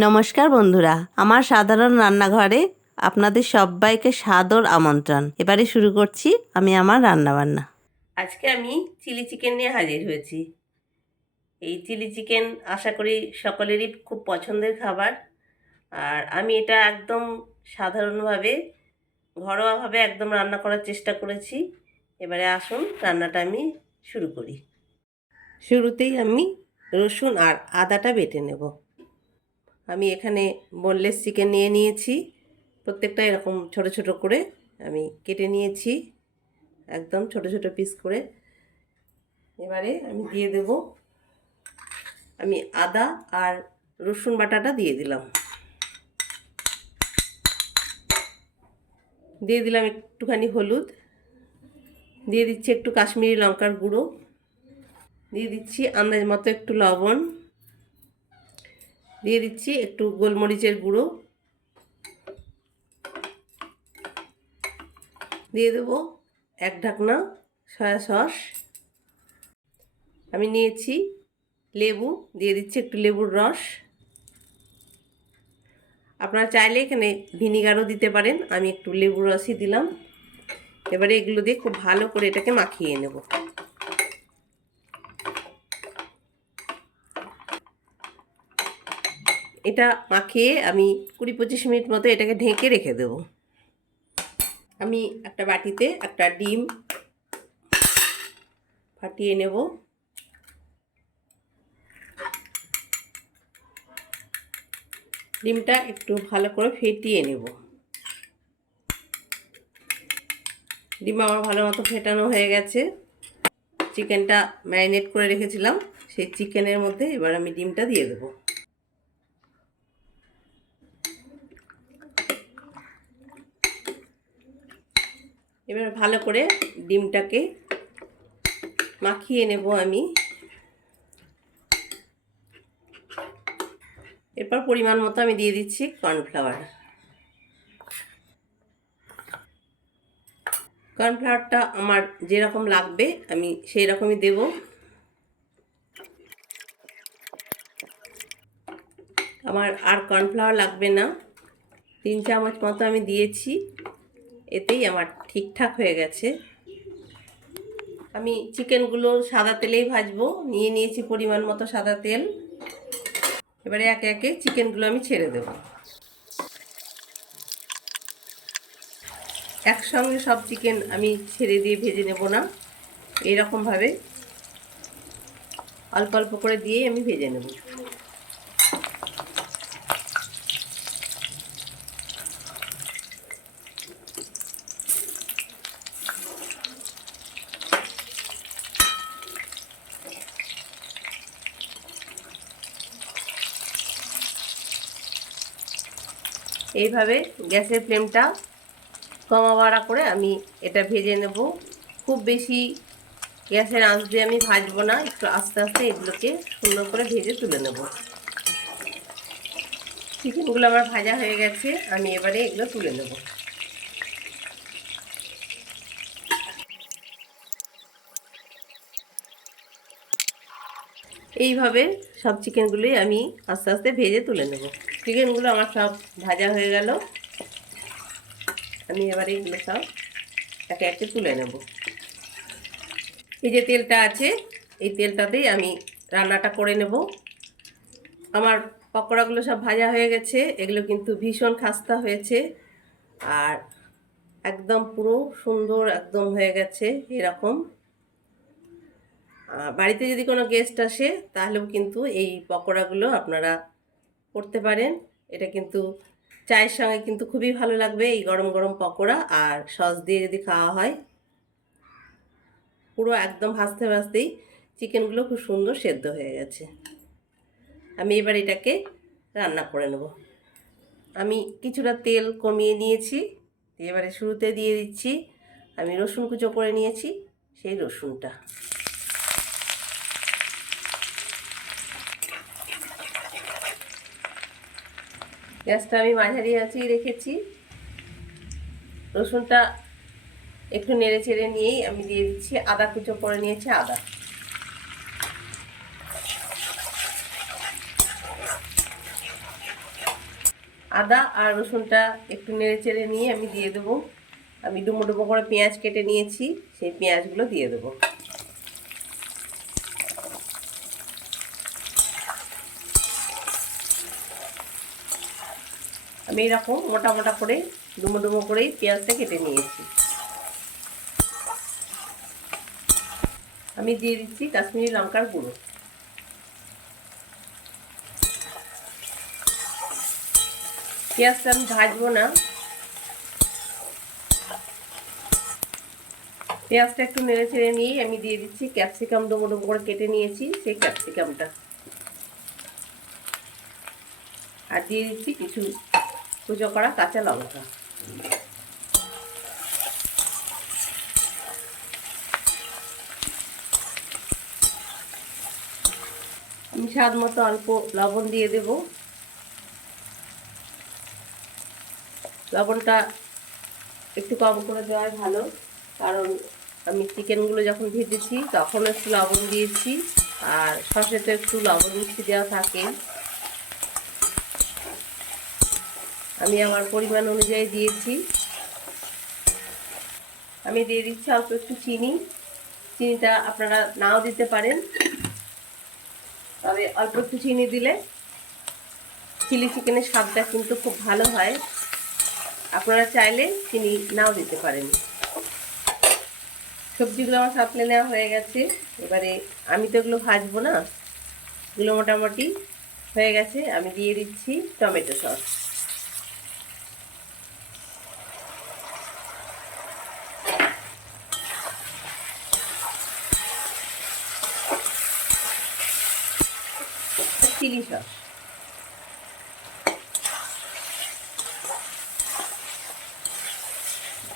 নমস্কার বন্ধুরা, আমার সাধারণ রান্নাঘরে আপনাদের সবাইকে সাদর আমন্ত্রণ। এবারে শুরু করছি আমি আমার রান্নাবান্না। আজকে আমি চিলি চিকেন নিয়ে হাজির হয়েছি। এই চিলি চিকেন আশা করি সকলেরই খুব পছন্দের খাবার। আর আমি এটা একদম সাধারণভাবে, ঘরোয়াভাবে একদম রান্না করার চেষ্টা করেছি। এবারে আসুন, রান্নাটা আমি শুরু করি। শুরুতেই আমি রসুন আর আদাটা বেটে নেব। আমি এখানে বোনলেস চিকেন নিয়ে নিয়েছি। প্রত্যেকটা এরকম ছোট ছোট করে আমি কেটে নিয়েছি। একদম ছোট ছোট পিস করে। এবারে আমি দিয়ে দেব। আমি আদা আর রসুন বাটাটা দিয়ে দিলাম। দিয়ে দিলাম একটুখানি হলুদ। দিয়ে দিচ্ছি একটু কাশ্মীরি লঙ্কার গুঁড়ো। দিয়ে দিচ্ছি আন্দাজ মতো একটু লবণ। দিয়ে দিচ্ছি একটু গোলমরিচের গুঁড়ো। দিয়ে দেবো এক ঢাকনা সয়া সস। আমি নিয়েছি লেবু, দিয়ে দিচ্ছি একটু লেবুর রস। আপনারা চাইলে এখানে ভিনিগারও দিতে পারেন, আমি একটু লেবুর রসই দিলাম। এবারে এগুলো দিয়ে খুব ভালো করে এটাকে মাখিয়ে নেব। এটা মাখিয়ে আমি কুড়ি পঁচিশ মিনিট মতো এটাকে ঢেকে রেখে দেব। আমি একটা বাটিতে একটা ডিম ফাটিয়ে নেব। ডিমটা একটু ভালো করে ফেটিয়ে নেব। ডিম আমার ভালো মতো ফেটানো হয়ে গেছে। চিকেনটা ম্যারিনেট করে রেখেছিলাম। সেই চিকেনের মধ্যে এবার আমি ডিমটা দিয়ে দেবো। এবার ভালো করে ডিমটাকে মাখিয়ে নেব আমি। এরপর পরিমাণ মতো আমি দিয়ে দিচ্ছি কর্নফ্লাওয়ার। কর্নফ্লাওয়ারটা আমার যেরকম লাগবে আমি সেই রকমই দেব। আমার আর কর্নফ্লাওয়ার লাগবে না। তিন চামচ মতো আমি দিয়েছি। এতেই আমার ঠিকঠাক হয়ে গেছে। আমি চিকেনগুলো সাদা তেলেই ভাজবো। নিয়ে নিয়েছি পরিমাণ মতো সাদা তেল। এবারে একে একে চিকেনগুলো আমি ছেড়ে দেব। একসঙ্গে সব চিকেন আমি ছেড়ে দিয়ে ভেজে নেব না। এইরকমভাবে অল্প অল্প করে দিয়ে আমি ভেজে নেব। এইভাবে গ্যাসের ফ্লেমটা কমা বাড়া করে আমি এটা ভেজে নেব। খুব বেশি গ্যাসের আঁচ দিয়ে আমি ভাজবো না, একটু আস্তে আস্তে এগুলোকে সুন্দর করে ভেজে তুলে নেব। চিকেনগুলো আমার ভাজা হয়ে গেছে, আমি এবারে এগুলো তুলে নেব। এইভাবে সব চিকেনগুলোই আমি আস্তে আস্তে ভেজে তুলে নেব। চিকেনগুলো আমার সব ভাজা হয়ে গেল। আমি এবারে এগুলো সব একে একে তুলে নেব। এই যে তেলটা আছে, এই তেলটাতেই আমি রান্নাটা করে নেব। আমার পকোড়াগুলো সব ভাজা হয়ে গেছে, এগুলো কিন্তু ভীষণ খাস্তা হয়েছে আর একদম পুরো সুন্দর একদম হয়ে গেছে এরকম। বাড়িতে যদি কোনো গেস্ট আসে তাহলেও কিন্তু এই পকোড়াগুলো আপনারা করতে পারেন। এটা কিন্তু চায়ের সঙ্গে কিন্তু খুবই ভালো লাগবে এই গরম গরম পকোড়া আর সস দিয়ে যদি খাওয়া হয়। পুরো একদম ভাজতে ভাজতেই চিকেনগুলো খুব সুন্দর সেদ্ধ হয়ে গেছে। আমি এবার এটাকে রান্না করে নেব। আমি কিছুটা তেল কমিয়ে নিয়েছি, এবারে শুরুতে দিয়ে দিচ্ছি। আমি রসুন কুচো করে নিয়েছি, সেই রসুনটা। গ্যাসটা আমি মাঝারি আঁচেই রেখেছি। রসুনটা একটু নেড়ে চেড়ে নিয়েই আমি দিয়ে দিচ্ছি আদা কুচো করে নিয়েছি আদা। আদা আর রসুনটা একটু নেড়ে চেড়ে নিয়ে আমি দিয়ে দেবো। আমি ডুমো ডুমো করে পেঁয়াজ কেটে নিয়েছি, সেই পেঁয়াজগুলো দিয়ে দেবো। আমি এরকম মোটা মোটা করে, ডুমো ডুমো করেই পেঁয়াজটা কেটে নিয়েছি। আমি দিয়ে দিচ্ছি কাশ্মীরি লঙ্কার গুঁড়ো। পেঁয়াজটা আমি ভাজবো না। পেঁয়াজটা একটু নেড়ে ছেড়ে নিয়ে আমি দিয়ে দিচ্ছি ক্যাপসিকাম ডোবো ডোবো করে কেটে নিয়েছি সেই ক্যাপসিকামটা। আর দিয়ে দিচ্ছি কিছু কুচো করা কাঁচা লঙ্কা। আমি স্বাদ মতো অল্প লবণ দিয়ে দেব। লবণটা একটু কম করে দেওয়াই ভালো, কারণ আমি চিকেনগুলো যখন ভেজেছি তখন একটু লবণ দিয়েছি, আর সসেতে একটু লবণ মিষ্টি দেওয়া থাকে। আমি আমার পরিমাণ অনুযায়ী দিয়েছি। আমি দিয়ে দিচ্ছি অল্প একটু চিনি। চিনিটা আপনারা নাও দিতে পারেন। তবে অল্প একটু চিনি দিলে চিলি চিকেনের স্বাদটা কিন্তু খুব ভালো হয়। আপনারা চাইলে চিনি নাও দিতে পারেন। সবজিগুলো আমার সাপলে নেওয়া হয়ে গেছে। এবারে আমি তো এগুলো ভাজবো না। এগুলো মোটামুটি হয়ে গেছে। আমি দিয়ে দিচ্ছি tomato sauce. Chilli sauce.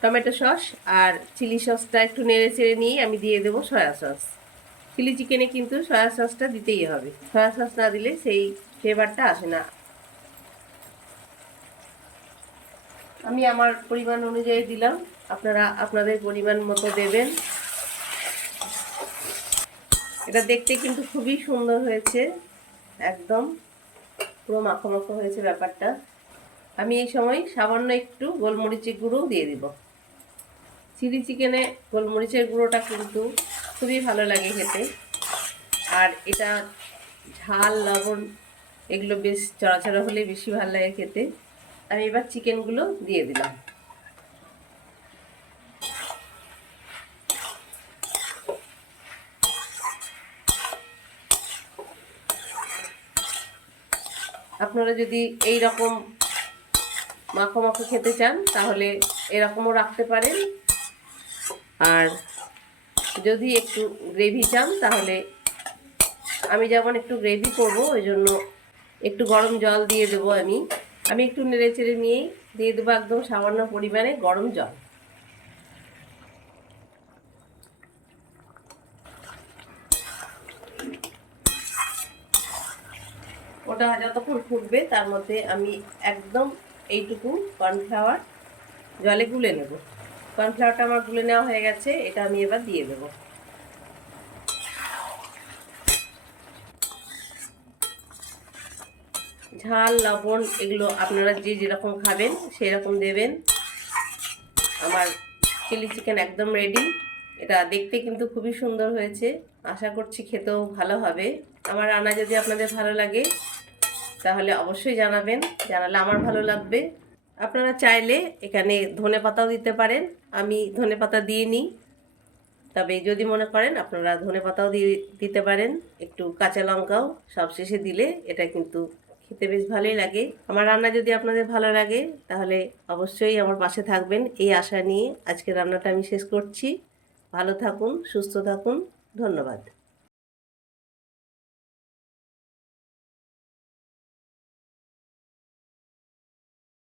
Tomato sauce আর চিলি সসটা একটু নেড়ে চেড়ে নিয়ে আমি দিয়ে দেবো সয়া সস। চিলি চিকেনে কিন্তু সয়া সসটা দিতেই হবে। সয়া সস না দিলে সেই ফ্লেভারটা আসে না। আমি আমার পরিমাণ অনুযায়ী দিলাম। আপনারা আপনাদের পরিমাণ মতো দেবেন। এটা দেখতে কিন্তু খুবই সুন্দর হয়েছে। একদম পুরো মাখো মাখো হয়েছে ব্যাপারটা। আমি এই সময় সামান্য একটু গোলমরিচের গুঁড়োও দিয়ে দিব। চিলি চিকেনে গোলমরিচের গুঁড়োটা কিন্তু খুবই ভালো লাগে খেতে। আর এটা ঝাল, লবণ এগুলো বেশ চড়াচড়া হলে বেশি ভালো লাগে খেতে। আমি এবার চিকেনগুলো দিয়ে দিলাম। আপনারা যদি এই রকম মাখো মাখো খেতে চান, তাহলে এরকমও রাখতে পারেন। আর যদি একটু গ্রেভি চান, তাহলে আমি যেমন একটু গ্রেভি করব ওই জন্য একটু গরম জল দিয়ে দেবো আমি। আমি একটু নেড়ে চেড়ে নিয়ে দিয়ে দেবো একদম সামান্য পরিমাণে গরম জল। ওটা যতক্ষণ ফুটবে, তার মধ্যে আমি একদম এইটুকু কর্নফ্লাওয়ার জলে গুলে নেব। কর্নফ্লাওয়ারটা আমার গুলে নেওয়া হয়ে গেছে, এটা আমি এবার দিয়ে দেবো। ঝাল, লবণ এগুলো আপনারা যে যেরকম খাবেন সেই রকম দেবেন। আমার চিলি চিকেন একদম রেডি এটা দেখতে কিন্তু খুবই সুন্দর হয়েছে। আশা করছি খেতেও ভালো হবে। আমার রান্না যদি আপনাদের ভালো লাগে তাহলে অবশ্যই জানাবেন, জানালে আমার ভালো লাগবে। আপনারা চাইলে এখানে ধনে পাতাও দিতে পারেন, আমি ধনে পাতা দিয়ে নিই। তবে যদি মনে করেন আপনারা ধনে পাতাও দিতে পারেন, একটু কাঁচা লঙ্কাও সবশেষে দিলে এটা কিন্তু খেতে বেশ ভালোই লাগে। আমার রান্না যদি আপনাদের ভালো লাগে, তাহলে অবশ্যই আমার পাশে থাকবেন। এই আশা নিয়ে আজকে রান্নাটা আমি শেষ করছি। ভালো থাকুন, সুস্থ থাকুন, ধন্যবাদ।